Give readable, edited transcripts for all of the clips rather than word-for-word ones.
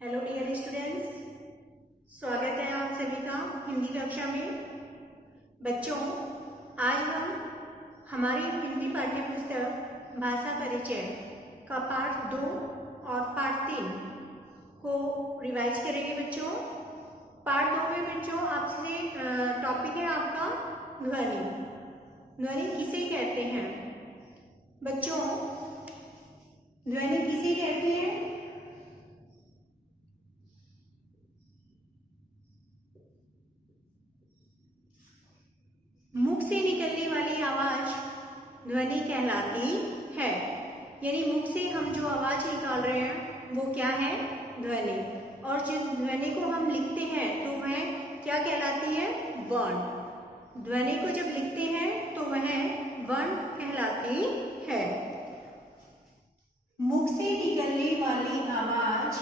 Hello dear students, स्वागत है आप सभी का हिंदी कक्षा में। बच्चों, आज हम हमारी हिंदी पाठ्य पुस्तक भाषा परिचय का पाठ 2 और पाठ 3 को रिवाइज करेंगे। बच्चों, पाठ 2 में बच्चों आपसे टॉपिक है आपका ध्वनि। ध्वनि किसे कहते हैं? बच्चों, ध्वनि किसे कहते हैं? मुख से निकलने वाली आवाज ध्वनि कहलाती है। यानी मुख से हम जो आवाज निकाल रहे हैं वो क्या है? ध्वनि। और जिस ध्वनि को हम लिखते हैं तो वह क्या कहलाती है? वर्ण। ध्वनि को जब लिखते हैं तो वह वर्ण कहलाती है। मुख से निकलने वाली आवाज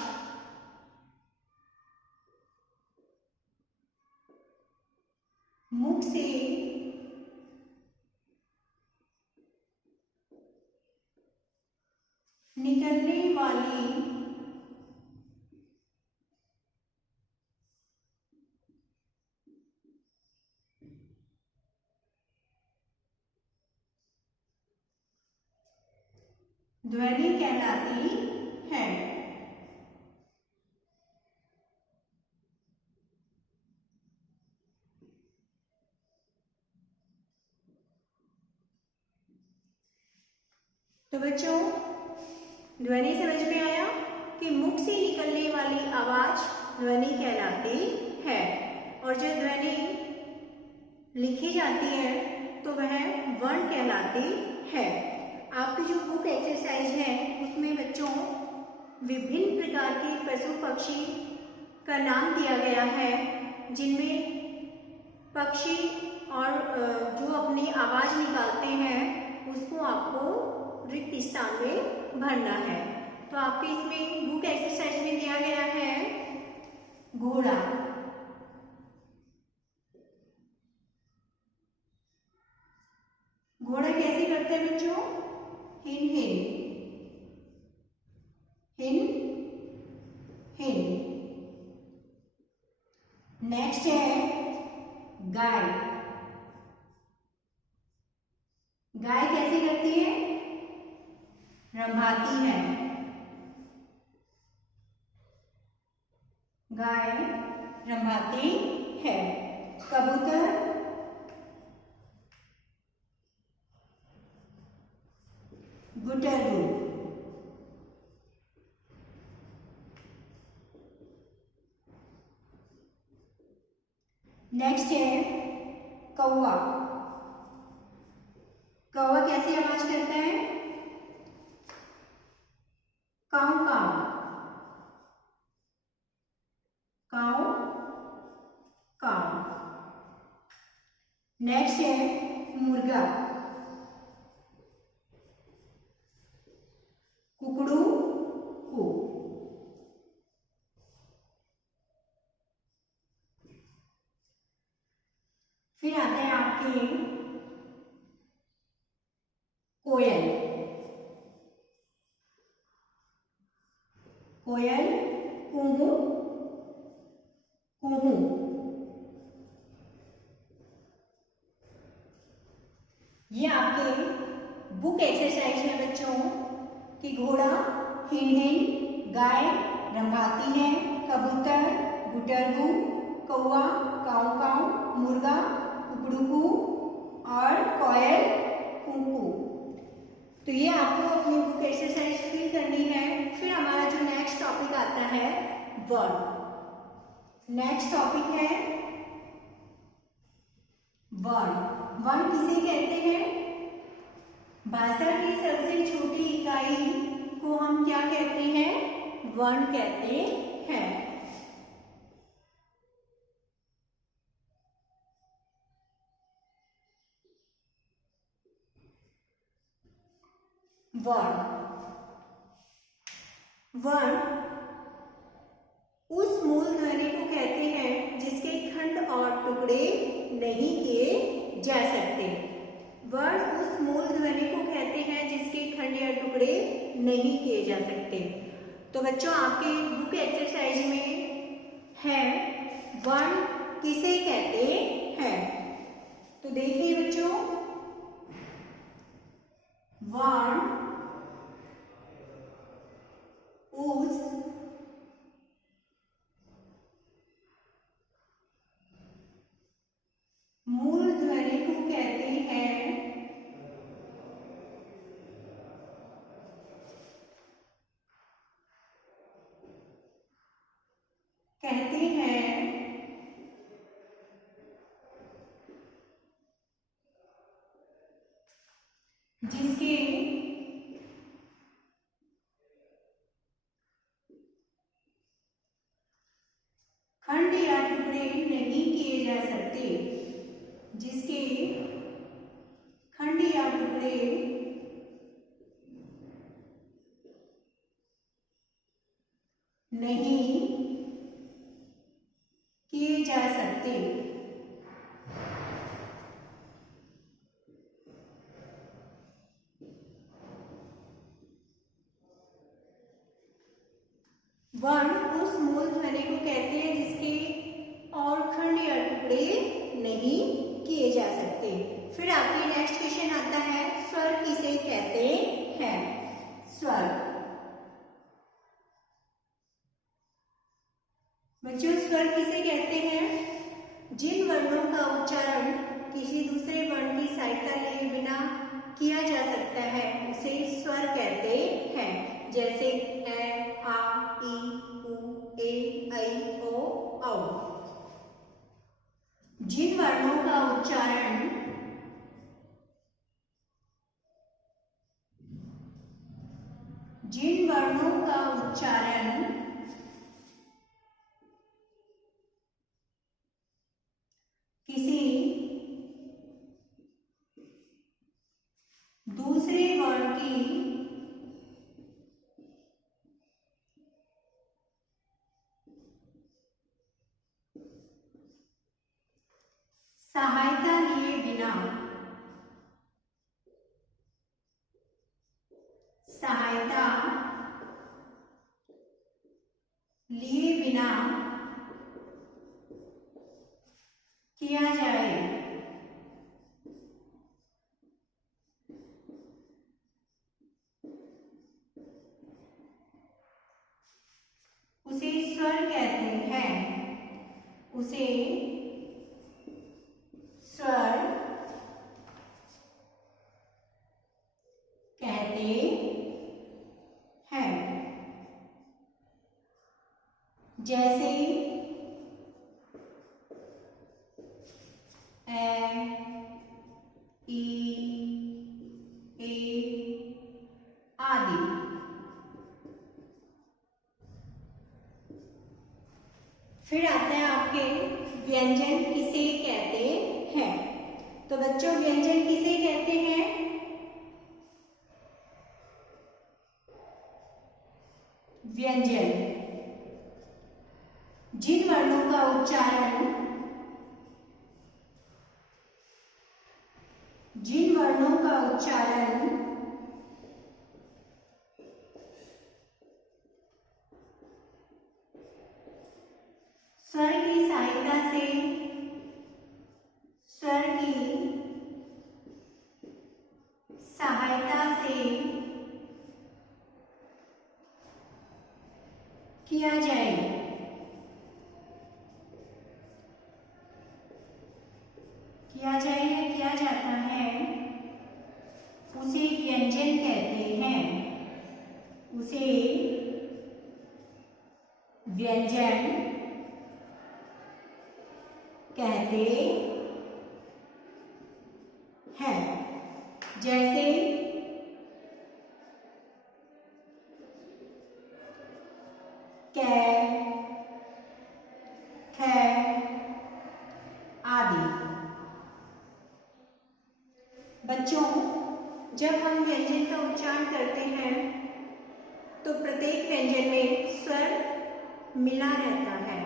मुख से निकलने वाली ध्वनि कहलाती है। तो बच्चों, ध्वनि समझ में आया कि मुख से निकलने वाली आवाज ध्वनि कहलाती है। और जब ध्वनि लिखी जाती है तो वह वर्ण कहलाती है। आपकी जो बुक एक्सरसाइज है उसमें बच्चों विभिन्न प्रकार के पशु पक्षी का नाम दिया गया है, जिनमें पक्षी और जो अपनी आवाज निकालते हैं उसको आपको रिक्त स्थान में भरना है। तो आपके इसमें बुक एक्सरसाइज में दिया गया है घोड़ा। घोड़ा कैसे करता है बच्चों? हिन हिन हिन हिन। नेक्स्ट है गाय। गाय कैसे करती है? रंभाती है। गाय रंभाती है। कबूतर गुटरगु। नेक्स्ट है कौवा। कौवा कैसी आवाज करता है? काऊ काऊ काऊ काऊ। नेक्स्ट है मुर्गा। कुकड़ू कु। फिर आते हैं आपके कोयल। कोयल कुहू कुहू। ये आपके बुक एक्सरसाइज है बच्चों कि घोड़ा हिन हिन, गाय रंभाती है, कबूतर गुटरगु, कौवा काऊ काऊ, मुर्गा कुकड़ुकू और कोयल कुकू। तो ये आपको अपनी बुक एक्सरसाइज फिल करनी है। फिर हमारा जो नेक्स्ट टॉपिक आता है वर्ण। नेक्स्ट टॉपिक है वर्ण। वर्ण किसे कहते हैं? भाषा की सबसे छोटी इकाई को हम क्या कहते हैं? वर्ण कहते हैं। वर्ण वर्ण उस मूल ध्वनि को कहते हैं जिसके खंड और टुकड़े नहीं किए जा सकते। वर्ण उस मूल ध्वनि को कहते हैं जिसके खंड या टुकड़े नहीं किए जा सकते। तो बच्चों आपके बुक एक्सरसाइज में है वर्ण किसे कहते हैं। तो देखिए बच्चों, वर्ण उस मूल ध्वनि को कहते हैं जिसके खंड या टुकड़े नहीं किए जा सकते, जिसके खंड या टुकड़े नहीं किए जा सकते। वर्ण उस मूल ध्वनि को कहते हैं जिसके और खंड या टुकड़े नहीं किए जा सकते। फिर आपके नेक्स्ट क्वेश्चन आता है, स्वर किसे कहते हैं। स्वर बच्चों, स्वर किसे कहते हैं? जिन वर्णों का उच्चारण किसी दूसरे वर्ण की सहायता लिए बिना किया जा सकता है उसे स्वर कहते हैं। जैसे ए, आ, ई, उ, ए, ऐ, ओ, औ। जिन वर्णों का उच्चारण किसी दूसरे वर्ण की सहायता लिए बिना किया जाए उसे स्वर कहते हैं। उसे स्वर कहते हैं। जैसे ए, ई, ए आदि। फिर आता है आपके व्यंजन किसे कहते हैं। तो बच्चों, व्यंजन किसे कहते हैं? व्यंजन जिन वर्णों का उच्चारण स्वर की सहायता से किया जाए या किया जाता है उसे व्यंजन कहते हैं। उसे व्यंजन कहते हैं। जैसे कै, ख आदि। बच्चों, जब हम व्यंजन का उच्चारण करते हैं तो प्रत्येक व्यंजन में स्वर मिला रहता है।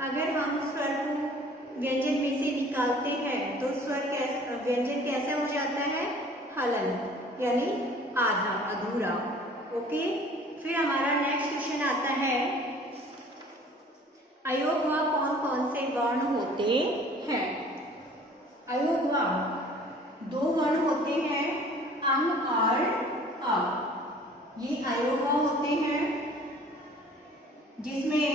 अगर हम स्वर को व्यंजन में से निकालते हैं तो व्यंजन कैसा हो जाता है? हलन, यानी आधा, अधूरा। ओके, फिर हमारा नेक्स्ट क्वेश्चन आता है अयोग व कौन कौन से वर्ण होते हैं। अयोग व दो वर्ण होते हैं अं और अ। ये अयोग व होते हैं जिसमें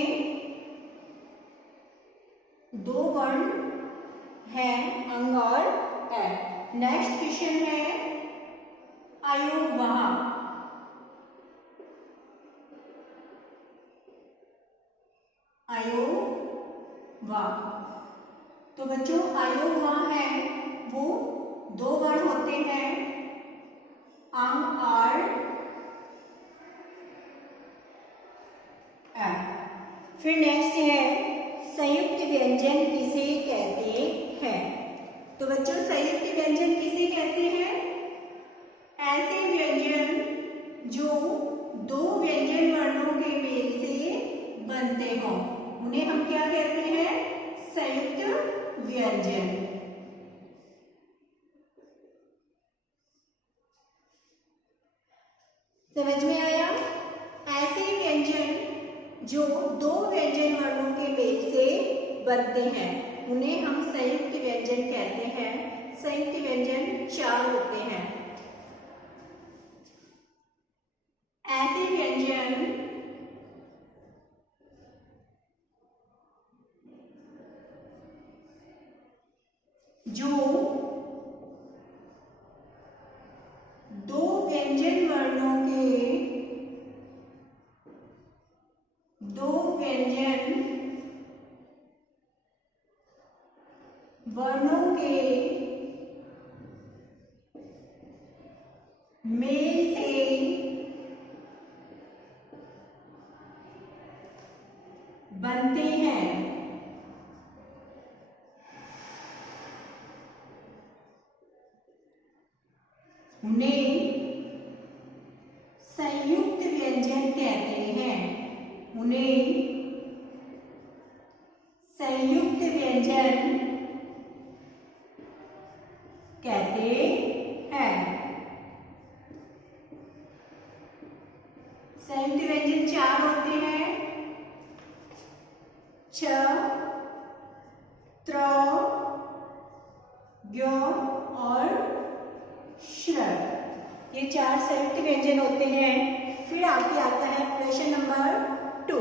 दो वर्ण हैं अंग और अ। नेक्स्ट क्वेश्चन है अयोगवाह। अयोगवाह तो बच्चों अयोगवाह है वो दो वर्ण होते हैं अंग और अ। फिर नेक्स्ट है संयुक्त व्यंजन किसे कहते हैं। तो बच्चों संयुक्त व्यंजन किसे कहते हैं। ऐसे व्यंजन जो दो व्यंजन वर्णों के मेल से बनते हों उन्हें हम क्या कहते हैं, संयुक्त व्यंजन। समझ में आया। ऐसे व्यंजन जो दो व्यंजन वर्णों के मेल से बनते हैं उन्हें हम संयुक्त व्यंजन कहते हैं। संयुक्त व्यंजन चार होते हैं। ऐसे व्यंजन जो दो व्यंजन वर्णों के मेल से बनते हैं उन्हें संयुक्त व्यंजन कहते हैं। उन्हें संयुक्त व्यंजन कहते हैं। संयुक्त व्यंजन चार होते हैं छ, त्र, ज्ञ और श्र। ये चार संयुक्त व्यंजन होते हैं। फिर आगे आता है प्रश्न नंबर 2।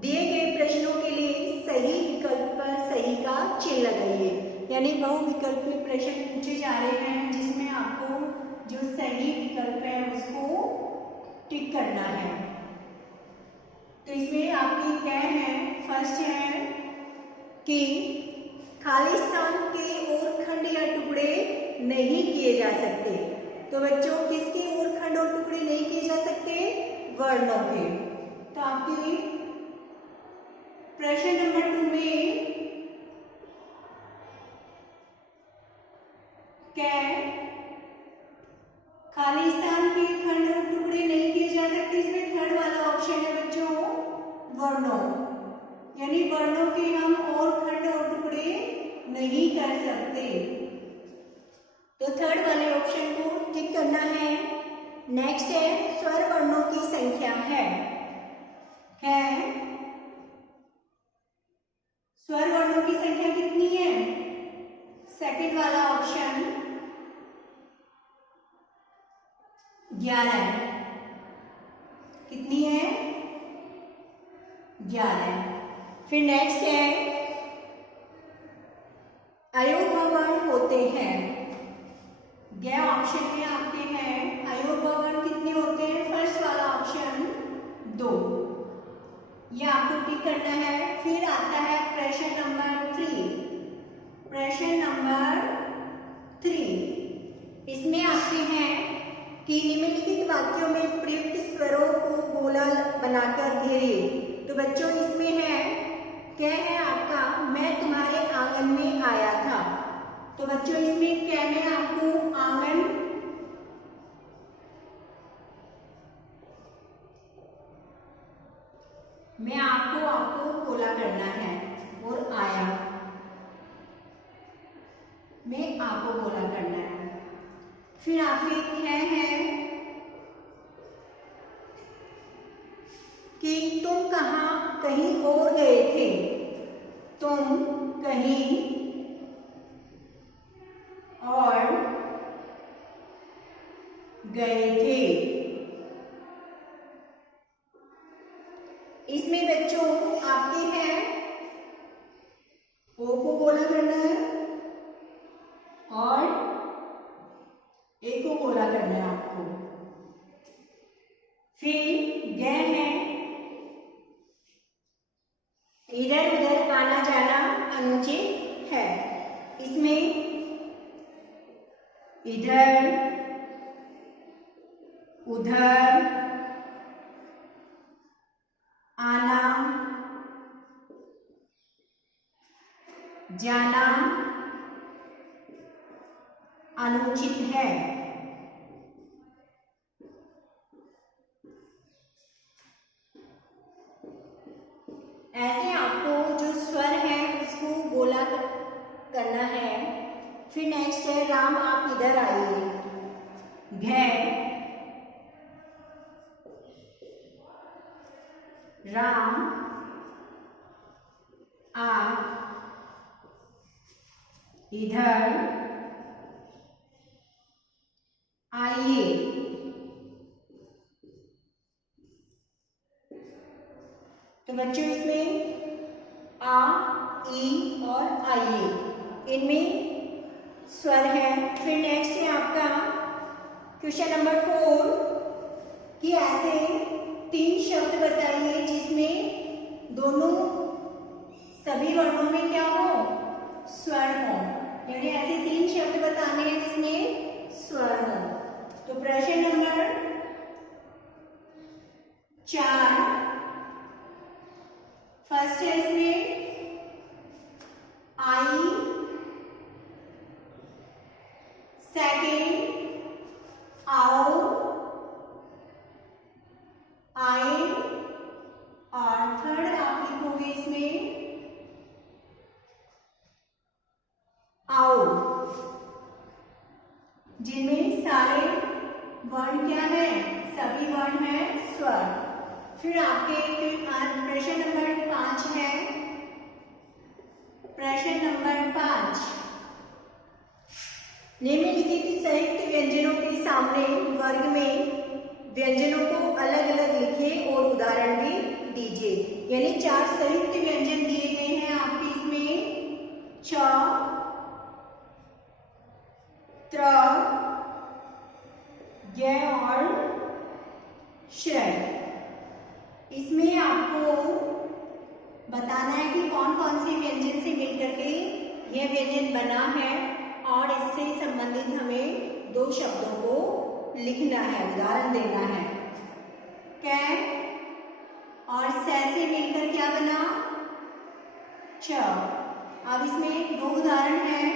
दिए गए प्रश्नों के लिए सही विकल्प पर सही का चिन्ह लगाइए। यानी बहुविकल्पीय प्रश्न पूछे जा रहे हैं जिसमें आपको जो सही विकल्प है उसको टिक करना है। तो इसमें आपकी क्या है, फर्स्ट है कि खाली स्थान के ओर खंड या टुकड़े नहीं किए जा सकते। तो बच्चों किसके ओर खंड और टुकड़े नहीं किए जा सकते, वर्णों के। तो आपकी प्रश्न नंबर 2 में क्या खाली स्थान के खंड और टुकड़े नहीं किए जा सकते। इसमें थर्ड वाला ऑप्शन है बच्चों वर्णों, यानी वर्णों के हम और खंड और टुकड़े नहीं कर सकते। तो थर्ड वाले ऑप्शन को टिक करना है। नेक्स्ट है स्वर वर्णों की संख्या है स्वर वर्णों की संख्या कितनी है, सेकंड वाला ऑप्शन 11। कितनी है, 11। फिर नेक्स्ट है अयोगवर्ण होते हैं। यह ऑप्शन में आपके हैं अयोगवर्ण कितने होते हैं, फर्स्ट वाला ऑप्शन 2। यह आपको टिक करना है। फिर आता है प्रश्न नंबर 3। प्रश्न नंबर 3 इसमें आते हैं कि निम्नलिखित वाक्यों में प्रयुक्त स्वरों को गोला बनाकर घेरिए। तो बच्चों इसमें है क्या है आपका, मैं तुम्हारे आंगन में आया था। तो बच्चों इसमें क्या है आपको आंगन, मैं आपको गोला करना है और आया में आपको गोला करना है। फिर आपके क्या है कहीं और गए थे। तुम कहीं और गए थे। इसमें बच्चों आपके हैं ओ को गोला करना है और ए को गोला करना है आपको। फिर ग है इधर उधर आना जाना अनुचित है। इसमें इधर उधर आना जाना अनुचित है। ऐसे आपको जो स्वर है उसको गोला करना है। फिर नेक्स्ट है राम आप इधर आइए। घ राम आप इधर आइए। तो बच्चों इसमें आ, ई और आइए इनमें स्वर है। फिर नेक्स्ट है आपका क्वेश्चन नंबर 4 कि ऐसे 3 शब्द बताइए जिसमें दोनों सभी वर्णों में क्या हो, स्वर हो। यानी ऐसे 3 शब्द बताने हैं जिसमें स्वर हो। तो प्रश्न नंबर 4 फर्स्ट है इसमें आई, सेकेंड आओ, आए और थर्ड आप लिखोगे इसमें आओ, जिनमें सारे वर्ण क्या है, सभी वर्ण है स्वर। फिर आपके प्रश्न नंबर 5 है। प्रश्न नंबर 5 निम्नलिखित संयुक्त व्यंजनों के सामने वर्ग में व्यंजनों को अलग अलग लिखें और उदाहरण भी दीजिए। यानी 4 संयुक्त व्यंजन दिए गए हैं आपके इसमें च, त्र, य और श। इसमें आपको बताना है कि कौन कौन से व्यंजन से मिलकर के यह व्यंजन बना है और इससे संबंधित हमें 2 शब्दों को लिखना है, उदाहरण देना है। कै और से मिलकर क्या बना, छ। अब इसमें 2 उदाहरण हैं,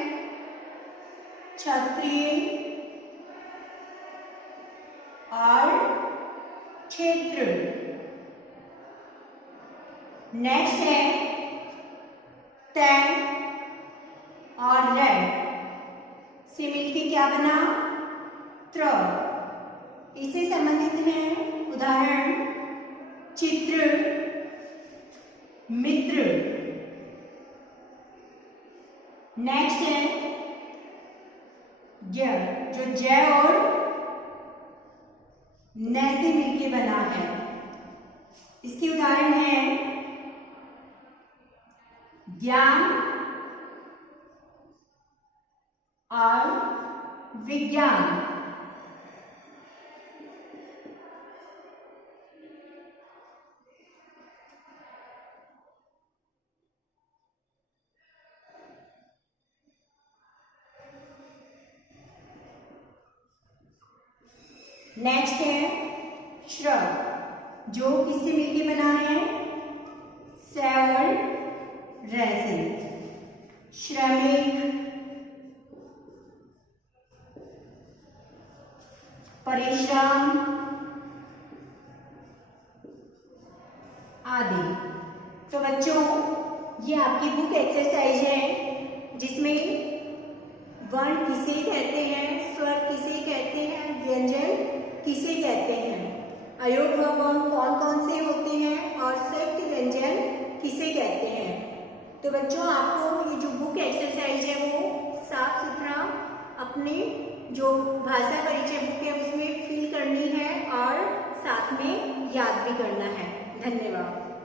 क्षत्रिय और क्षेत्र। नेक्स्ट है तय और रै से मिलके क्या बना, त्र। इससे संबंधित है उदाहरण चित्र, मित्र। नेक्स्ट है य जो जय और न से मिलके बना है। इसके उदाहरण है ज्ञान और विज्ञान। नेक्स्ट है श्र जो किससे मिलके बना है, से और रे से। श्रमिक, परिश्रम आदि। तो बच्चों ये आपकी बुक एक्सरसाइज है जिसमें वर्ण किसे कहते हैं, स्वर किसे कहते हैं, व्यंजन किसे कहते हैं, अयोग भवन कौन कौन से होते हैं और संयुक्त व्यंजन तो बच्चों आपको ये जो बुक एक्सरसाइज है वो साफ सुथरा अपने जो भाषा परिचय बुक है उसमें फिल करनी है और साथ में याद भी करना है। धन्यवाद।